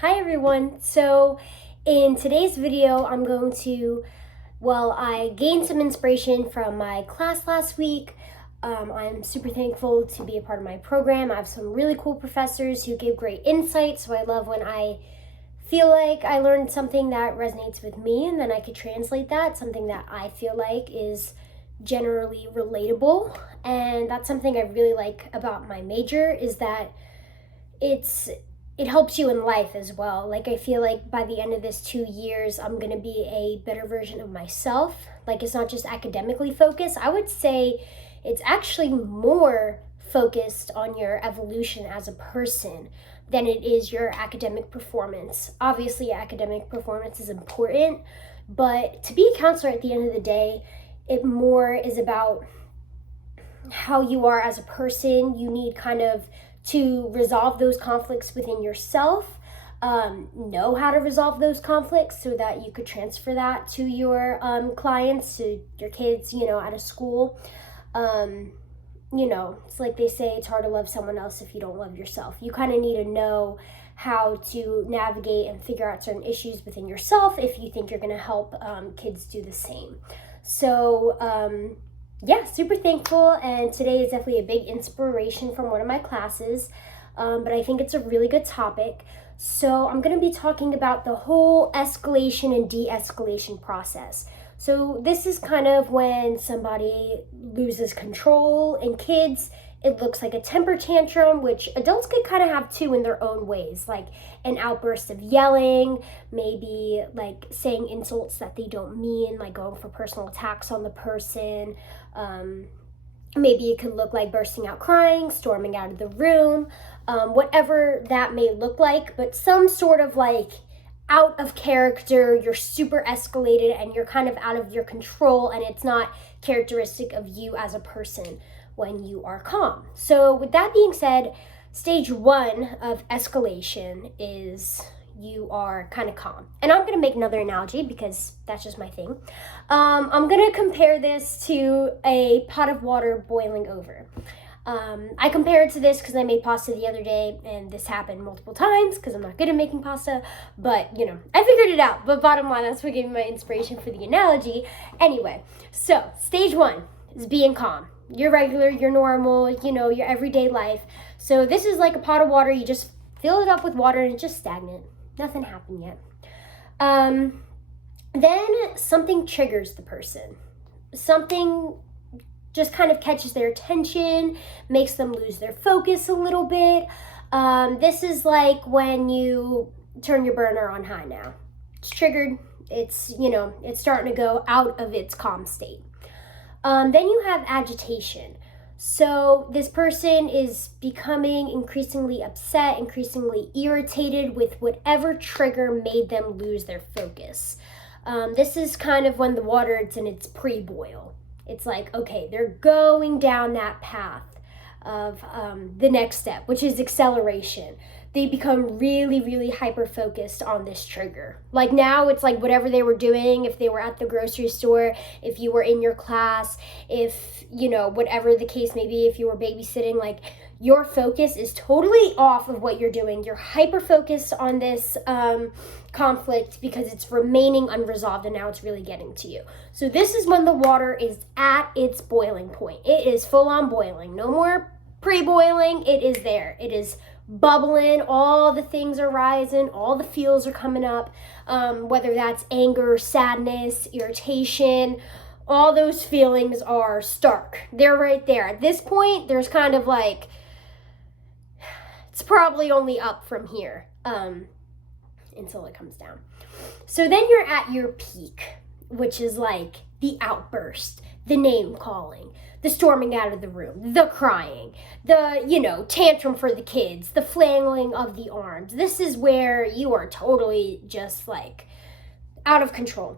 Hi everyone. So in today's video, I gained some inspiration from my class last week. I'm super thankful to be a part of my program. I have some really cool professors who give great insight, so I love when I feel like I learned something that resonates with me and then I could translate that, something that I feel like is generally relatable. And that's something I really like about my major, is that it helps you in life as well. Like, I feel like by the end of this 2 years, I'm going to be a better version of myself. Like, it's not just academically focused. I would say it's actually more focused on your evolution as a person than it is your academic performance. Obviously, academic performance is important, but to be a counselor at the end of the day, it more is about how you are as a person. You need kind of to resolve those conflicts within yourself, know how to resolve those conflicts so that you could transfer that to your clients, to your kids, at a school. It's like they say, it's hard to love someone else if you don't love yourself. You kind of need to know how to navigate and figure out certain issues within yourself if you think you're going to help kids do the same. So, super thankful, and today is definitely a big inspiration from one of my classes, but I think it's a really good topic. So I'm going to be talking about the whole escalation and de-escalation process. So this is kind of when somebody loses control. In kids, it looks like a temper tantrum, which adults could kind of have too in their own ways, like an outburst of yelling, maybe like saying insults that they don't mean, like going for personal attacks on the person. Maybe it could look like bursting out crying, storming out of the room, whatever that may look like, but some sort of like out of character, you're super escalated and you're kind of out of your control, and it's not characteristic of you as a person when you are calm. So with that being said, stage 1 of escalation is you are kind of calm. And I'm going to make another analogy because that's just my thing. I'm going to compare this to a pot of water boiling over. I compare it to this because I made pasta the other day, and this happened multiple times because I'm not good at making pasta, but I figured it out. But bottom line, that's what gave me my inspiration for the analogy. Anyway, so stage 1 is being calm. You're regular, you're normal, your everyday life. So this is like a pot of water. You just fill it up with water and it's just stagnant. Nothing happened yet. Then something triggers the person. Something just kind of catches their attention, makes them lose their focus a little bit. This is like when you turn your burner on high now. It's triggered. It's starting to go out of its calm state. Then you have agitation. So this person is becoming increasingly upset, increasingly irritated with whatever trigger made them lose their focus. This is kind of when the water is in its pre-boil. It's like, okay, they're going down that path of the next step, which is acceleration. They become really, really hyper-focused on this trigger. Like now it's like whatever they were doing, if they were at the grocery store, if you were in your class, if, whatever the case may be, if you were babysitting, like your focus is totally off of what you're doing. You're hyper-focused on this conflict because it's remaining unresolved and now it's really getting to you. So this is when the water is at its boiling point. It is full-on boiling. No more pre-boiling. It is there. It is bubbling, all the things are rising, all the feels are coming up, whether that's anger, sadness, irritation, all those feelings are stark. They're right there. At this point, there's kind of like, it's probably only up from here until it comes down. So then you're at your peak, which is like the outburst, the name calling, the storming out of the room, the crying, the, tantrum for the kids, the flailing of the arms. This is where you are totally just like out of control.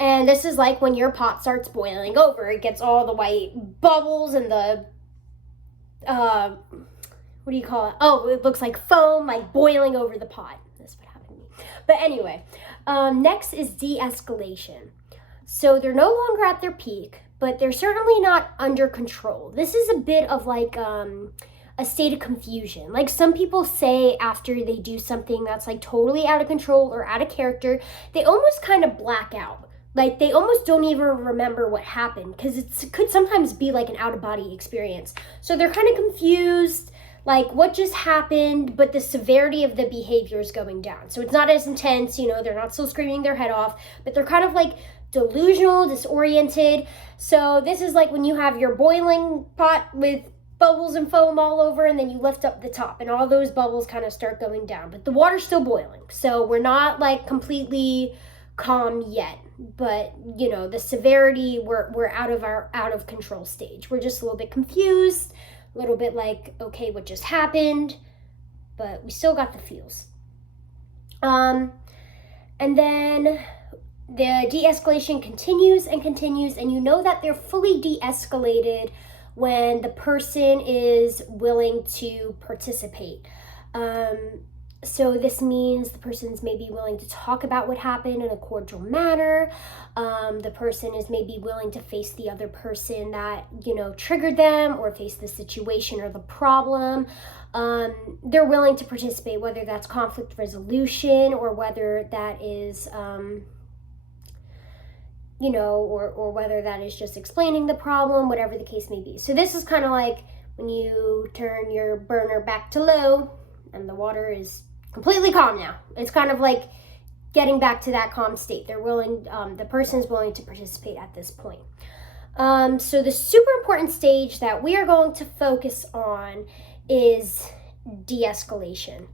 And this is like when your pot starts boiling over. It gets all the white bubbles and the, what do you call it? Oh, it looks like foam, like boiling over the pot. That's what happened to me. But anyway, next is de-escalation. So they're no longer at their peak, but they're certainly not under control. This is a bit of like a state of confusion. Like some people say after they do something that's like totally out of control or out of character, they almost kind of black out. Like they almost don't even remember what happened, because it could sometimes be like an out of body experience. So they're kind of confused, like what just happened, but the severity of the behavior is going down. So it's not as intense, they're not still screaming their head off, but they're kind of like delusional, disoriented. So this is like when you have your boiling pot with bubbles and foam all over, and then you lift up the top and all those bubbles kind of start going down, but the water's still boiling. So we're not like completely calm yet, but the severity, we're out of control stage. We're just a little bit confused, a little bit like, okay, what just happened? But we still got the feels. And then the de-escalation continues and continues, and you know that they're fully de-escalated when the person is willing to participate. So this means the person's maybe willing to talk about what happened in a cordial manner. The person is maybe willing to face the other person that, triggered them, or face the situation or the problem. They're willing to participate, whether that's conflict resolution or whether that is, or whether that is just explaining the problem, whatever the case may be. So this is kind of like when you turn your burner back to low and the water is completely calm now. It's kind of like getting back to that calm state. They're willing, the person is willing to participate at this point. So the super important stage that we are going to focus on is de-escalation.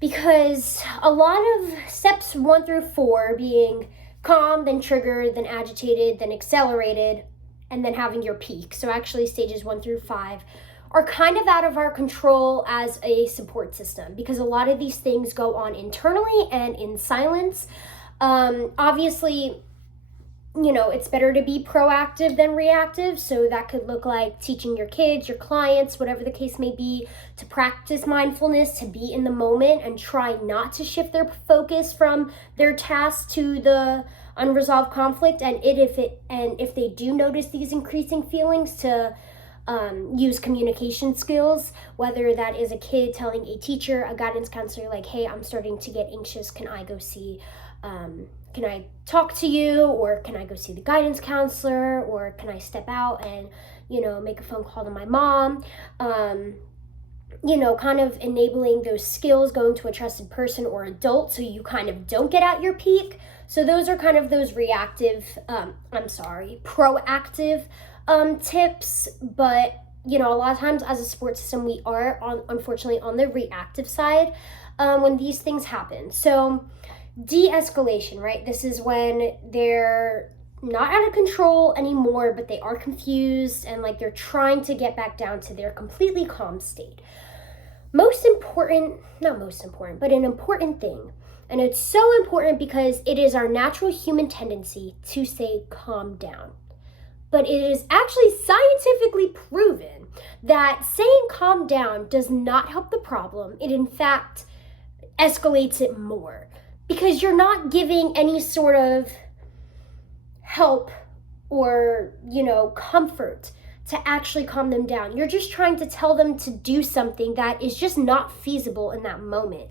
Because a lot of steps 1 through 4 being calm, then triggered, then agitated, then accelerated, and then having your peak. So actually stages 1 through 5 are kind of out of our control as a support system, because a lot of these things go on internally and in silence. Obviously, it's better to be proactive than reactive. So that could look like teaching your kids, your clients, whatever the case may be, to practice mindfulness, to be in the moment and try not to shift their focus from their task to the unresolved conflict. And if they do notice these increasing feelings, to use communication skills, whether that is a kid telling a teacher, a guidance counselor, like, hey, I'm starting to get anxious. Can I go see, can I talk to you? Or can I go see the guidance counselor? Or can I step out and, make a phone call to my mom? Kind of enabling those skills, going to a trusted person or adult so you kind of don't get at your peak. So those are kind of those proactive tips. But, a lot of times as a support system, we are unfortunately on the reactive side when these things happen. So de-escalation, right? This is when they're not out of control anymore, but they are confused and like they're trying to get back down to their completely calm state. Not most important, but an important thing. And it's so important because it is our natural human tendency to say calm down. But it is actually scientifically proven that saying calm down does not help the problem. It in fact escalates it more, because you're not giving any sort of help or, comfort to actually calm them down. You're just trying to tell them to do something that is just not feasible in that moment.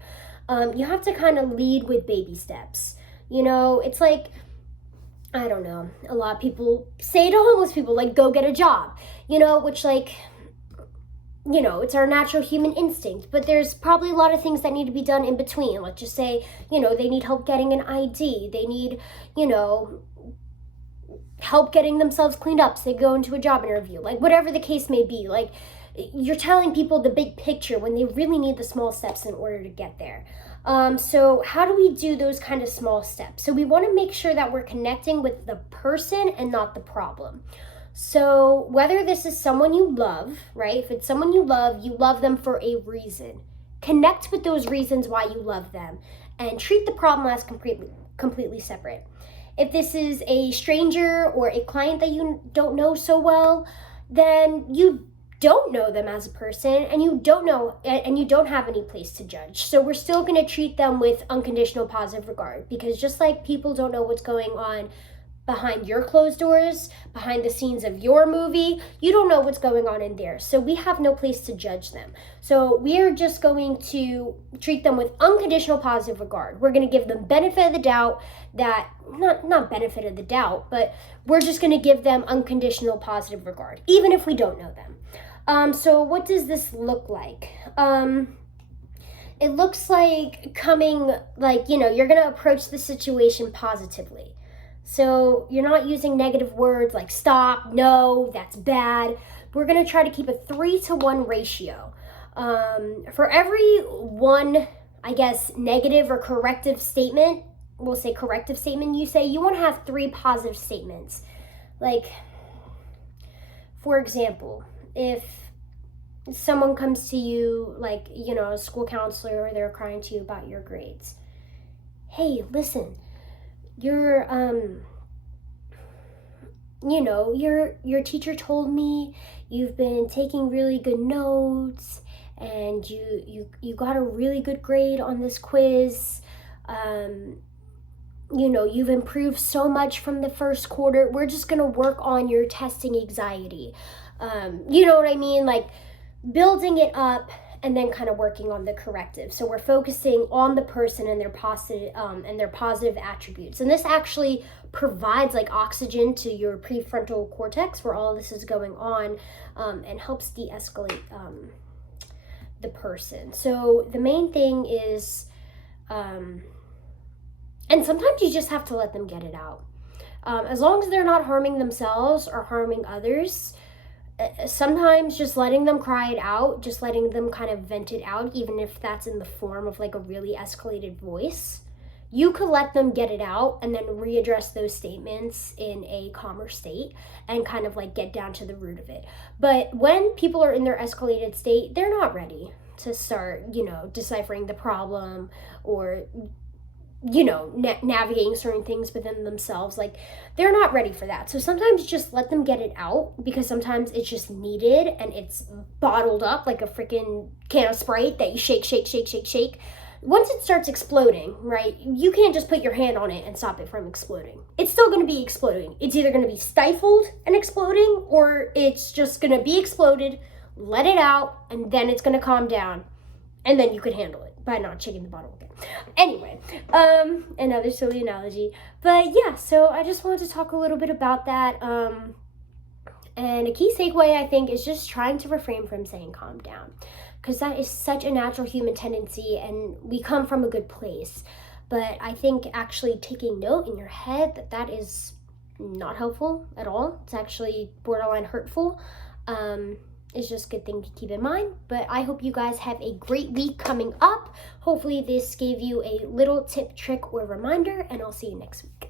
You have to kind of lead with baby steps. It's like, I don't know, a lot of people say to homeless people, like, go get a job, which like, it's our natural human instinct, but there's probably a lot of things that need to be done in between. Let's just say, they need help getting an ID. They need, help getting themselves cleaned up so they go into a job interview, like whatever the case may be. Like, you're telling people the big picture when they really need the small steps in order to get there. So how do we do those kind of small steps? So we want to make sure that we're connecting with the person and not the problem. So whether this is someone you love, right? If it's someone you love them for a reason. Connect with those reasons why you love them and treat the problem as completely separate. If this is a stranger or a client that you don't know so well, then you don't know them as a person and you don't have any place to judge. So we're still going to treat them with unconditional positive regard, because just like people don't know what's going on behind your closed doors, behind the scenes of your movie. You don't know what's going on in there. So we have no place to judge them. So we are just going to treat them with unconditional positive regard. We're going to give them benefit of the doubt that, not benefit of the doubt, but we're just going to give them unconditional positive regard, even if we don't know them. So what does this look like? It looks like coming, like, you're going to approach the situation positively. So you're not using negative words like stop, no, that's bad. We're going to try to keep a 3-to-1 ratio. For every one, I guess, negative or corrective statement, we'll say corrective statement you say, you want to have 3 positive statements. Like, for example, if someone comes to you, like, a school counselor, or they're crying to you about your grades. Hey, listen, your teacher told me you've been taking really good notes and you got a really good grade on this quiz. You've improved so much from the first quarter. We're just going to work on your testing anxiety. You know what I mean? Like, building it up and then kind of working on the corrective. So we're focusing on the person and their positive attributes. And this actually provides like oxygen to your prefrontal cortex where all this is going on, and helps de-escalate the person. So the main thing is, and sometimes you just have to let them get it out. As long as they're not harming themselves or harming others, sometimes just letting them cry it out, just letting them kind of vent it out, even if that's in the form of like a really escalated voice, you could let them get it out and then readdress those statements in a calmer state and kind of like get down to the root of it. But when people are in their escalated state, they're not ready to start, deciphering the problem or navigating certain things within themselves. Like, they're not ready for that. So sometimes just let them get it out, because sometimes it's just needed and it's bottled up like a freaking can of Sprite that you shake. Once it starts exploding, right, you can't just put your hand on it and stop it from exploding. It's still going to be exploding. It's either going to be stifled and exploding, or it's just going to be exploded, let it out, and then it's going to calm down, and then you can handle it by not shaking the bottle again. Anyway, another silly analogy. But yeah, so I just wanted to talk a little bit about that. And a key takeaway, I think, is just trying to refrain from saying calm down, because that is such a natural human tendency and we come from a good place. But I think actually taking note in your head that that is not helpful at all. It's actually borderline hurtful. Is just a good thing to keep in mind. But I hope you guys have a great week coming up. Hopefully this gave you a little tip, trick, or reminder, and I'll see you next week.